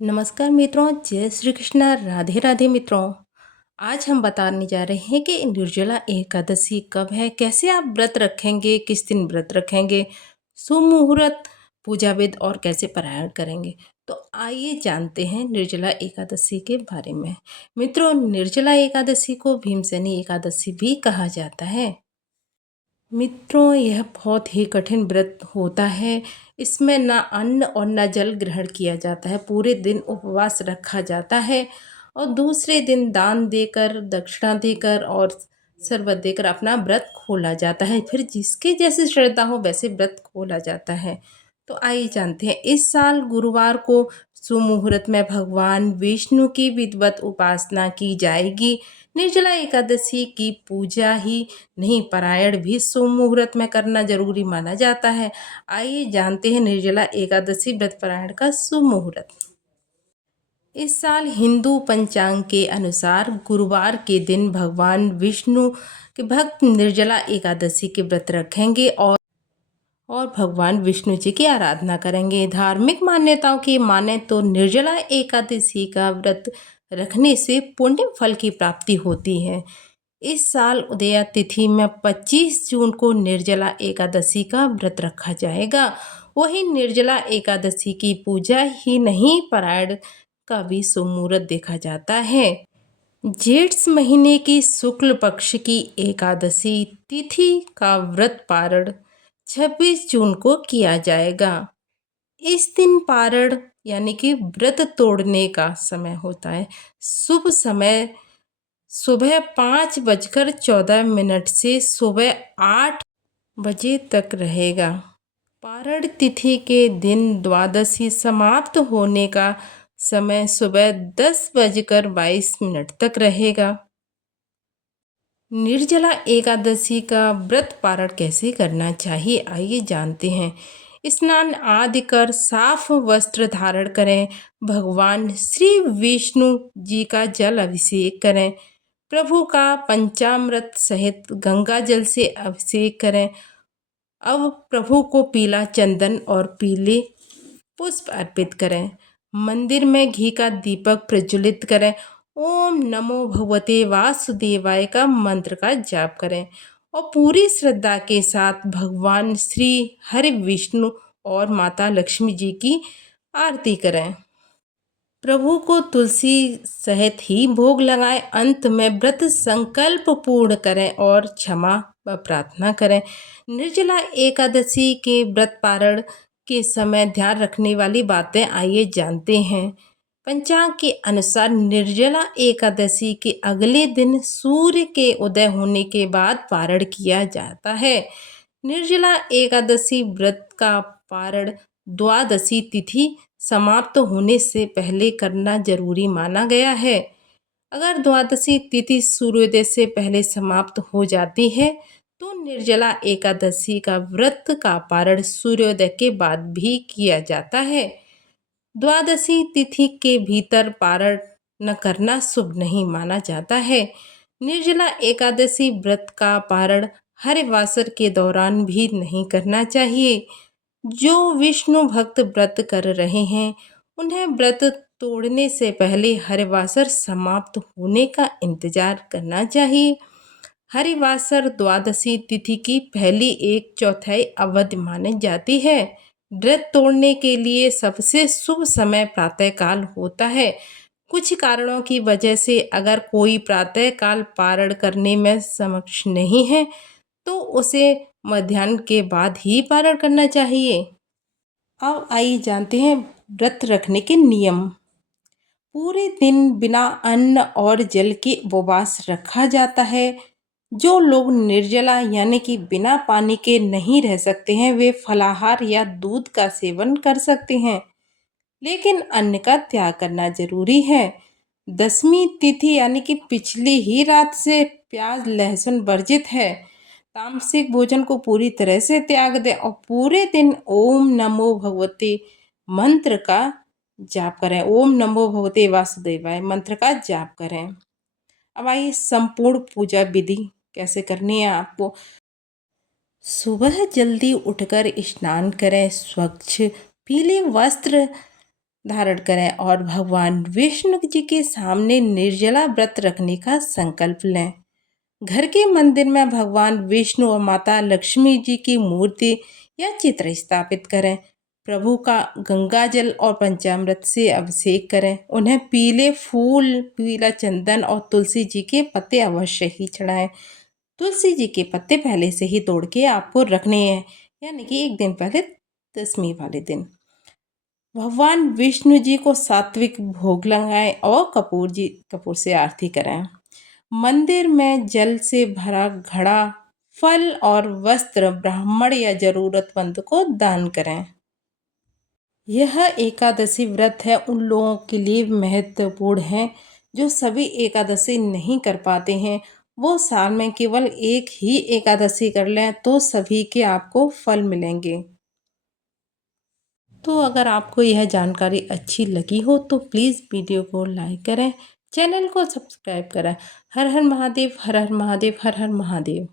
नमस्कार मित्रों, जय श्री कृष्णा, राधे राधे मित्रों। आज हम बताने जा रहे हैं कि निर्जला एकादशी कब है, कैसे आप व्रत रखेंगे, किस दिन व्रत रखेंगे, शुभ मुहूर्त, पूजा विध और कैसे पारायण करेंगे। तो आइए जानते हैं निर्जला एकादशी के बारे में। मित्रों, निर्जला एकादशी को भीमसेनी एकादशी भी कहा जाता है। मित्रों, यह बहुत ही कठिन व्रत होता है। इसमें ना अन्न और ना जल ग्रहण किया जाता है। पूरे दिन उपवास रखा जाता है और दूसरे दिन दान देकर, दक्षिणा देकर और शरबत देकर अपना व्रत खोला जाता है। फिर जिसके जैसे श्रद्धा हो वैसे व्रत खोला जाता है। तो आइए जानते हैं, इस साल गुरुवार को सुमुहूर्त में भगवान विष्णु की विधिवत उपासना की जाएगी। निर्जला एकादशी की पूजा ही नहीं, पारायण भी शुभ मुहूर्त में करना जरूरी माना जाता है। आइए जानते हैं निर्जला एकादशी व्रत पारायण का शुभ मुहूर्त। इस साल हिंदू पंचांग के अनुसार गुरुवार के दिन भगवान विष्णु के भक्त निर्जला एकादशी के व्रत रखेंगे और भगवान विष्णु जी की आराधना करेंगे। धार्मिक मान्यताओं की माने तो निर्जला एकादशी का व्रत रखने से पुण्य फल की प्राप्ति होती है। इस साल उदया तिथि में 25 जून को निर्जला एकादशी का व्रत रखा जाएगा। वही निर्जला एकादशी की पूजा ही नहीं, पारायण का भी शुभ मुहूर्त देखा जाता है। जेठ महीने की शुक्ल पक्ष की एकादशी तिथि का व्रत पारण 26 जून को किया जाएगा। इस दिन पारण यानी कि व्रत तोड़ने का समय होता है। शुभ समय सुबह 5:14 से सुबह 8 बजे तक रहेगा। पारण तिथि के दिन द्वादशी समाप्त होने का समय सुबह 10:22 तक रहेगा। निर्जला एकादशी का व्रत पारण कैसे करना चाहिए, आइए जानते हैं। स्नान आदि कर साफ वस्त्र धारण करें। भगवान श्री विष्णु जी का जल अभिषेक करें। प्रभु का पंचामृत सहित गंगा जल से अभिषेक करें। अब प्रभु को पीला चंदन और पीले पुष्प अर्पित करें। मंदिर में घी का दीपक प्रज्वलित करें। ओम नमो भगवते वासुदेवाय का मंत्र का जाप करें और पूरी श्रद्धा के साथ भगवान श्री हरि विष्णु और माता लक्ष्मी जी की आरती करें। प्रभु को तुलसी सहित ही भोग लगाएं। अंत में व्रत संकल्प पूर्ण करें और क्षमा व प्रार्थना करें। निर्जला एकादशी के व्रत पारण के समय ध्यान रखने वाली बातें आइए जानते हैं। पंचांग के अनुसार निर्जला एकादशी के अगले दिन सूर्य के उदय होने के बाद पारण किया जाता है। निर्जला एकादशी व्रत का पारण द्वादशी तिथि समाप्त होने से पहले करना जरूरी माना गया है। अगर द्वादशी तिथि सूर्योदय से पहले समाप्त हो जाती है तो निर्जला एकादशी का व्रत का पारण सूर्योदय के बाद भी किया जाता है। द्वादशी तिथि के भीतर पारण न करना शुभ नहीं माना जाता है। निर्जला एकादशी व्रत का पारण हरिवासर के दौरान भी नहीं करना चाहिए। जो विष्णु भक्त व्रत कर रहे हैं उन्हें व्रत तोड़ने से पहले हरिवासर समाप्त होने का इंतजार करना चाहिए। हरिवासर द्वादशी तिथि की पहली 1/4 अवधि मानी जाती है। व्रत तोड़ने के लिए सबसे शुभ समय प्रातःकाल होता है। कुछ कारणों की वजह से अगर कोई प्रातःकाल पारण करने में सक्षम नहीं है तो उसे मध्याह्न के बाद ही पारण करना चाहिए। अब आइए जानते हैं व्रत रखने के नियम। पूरे दिन बिना अन्न और जल के उपवास रखा जाता है। जो लोग निर्जला यानी कि बिना पानी के नहीं रह सकते हैं वे फलाहार या दूध का सेवन कर सकते हैं, लेकिन अन्न का त्याग करना जरूरी है। दसवीं तिथि यानी कि पिछली ही रात से प्याज लहसुन वर्जित है। तामसिक भोजन को पूरी तरह से त्याग दें और पूरे दिन ओम नमो भगवते मंत्र का जाप करें। ओम नमो भगवते वासुदेवाय मंत्र का जाप करें। अब आइए संपूर्ण पूजा विधि कैसे करनी है आपको। सुबह जल्दी उठकर स्नान करें। स्वच्छ पीले वस्त्र धारण करें और भगवान विष्णु जी के सामने निर्जला व्रत रखने का संकल्प लें। घर के मंदिर में भगवान विष्णु और माता लक्ष्मी जी की मूर्ति या चित्र स्थापित करें। प्रभु का गंगा जल और पंचामृत से अभिषेक करें। उन्हें पीले फूल, पीला चंदन और तुलसी जी के पत्ते अवश्य ही चढ़ाएं। तुलसी जी के पत्ते पहले से ही तोड़ के आपको रखने हैं, यानी कि एक दिन पहले, दशमी वाले दिन। भगवान विष्णु जी को सात्विक भोग लगाएं और कपूर से आरती करें। मंदिर में जल से भरा घड़ा, फल और वस्त्र ब्राह्मण या जरूरतमंद को दान करें। यह एकादशी व्रत है उन लोगों के लिए महत्वपूर्ण है जो सभी एकादशी नहीं कर पाते हैं। वो साल में केवल एक ही एकादशी कर लें तो सभी के आपको फल मिलेंगे। तो अगर आपको यह जानकारी अच्छी लगी हो तो प्लीज़ वीडियो को लाइक करें, चैनल को सब्सक्राइब करें। हर हर महादेव, हर हर महादेव, हर हर महादेव।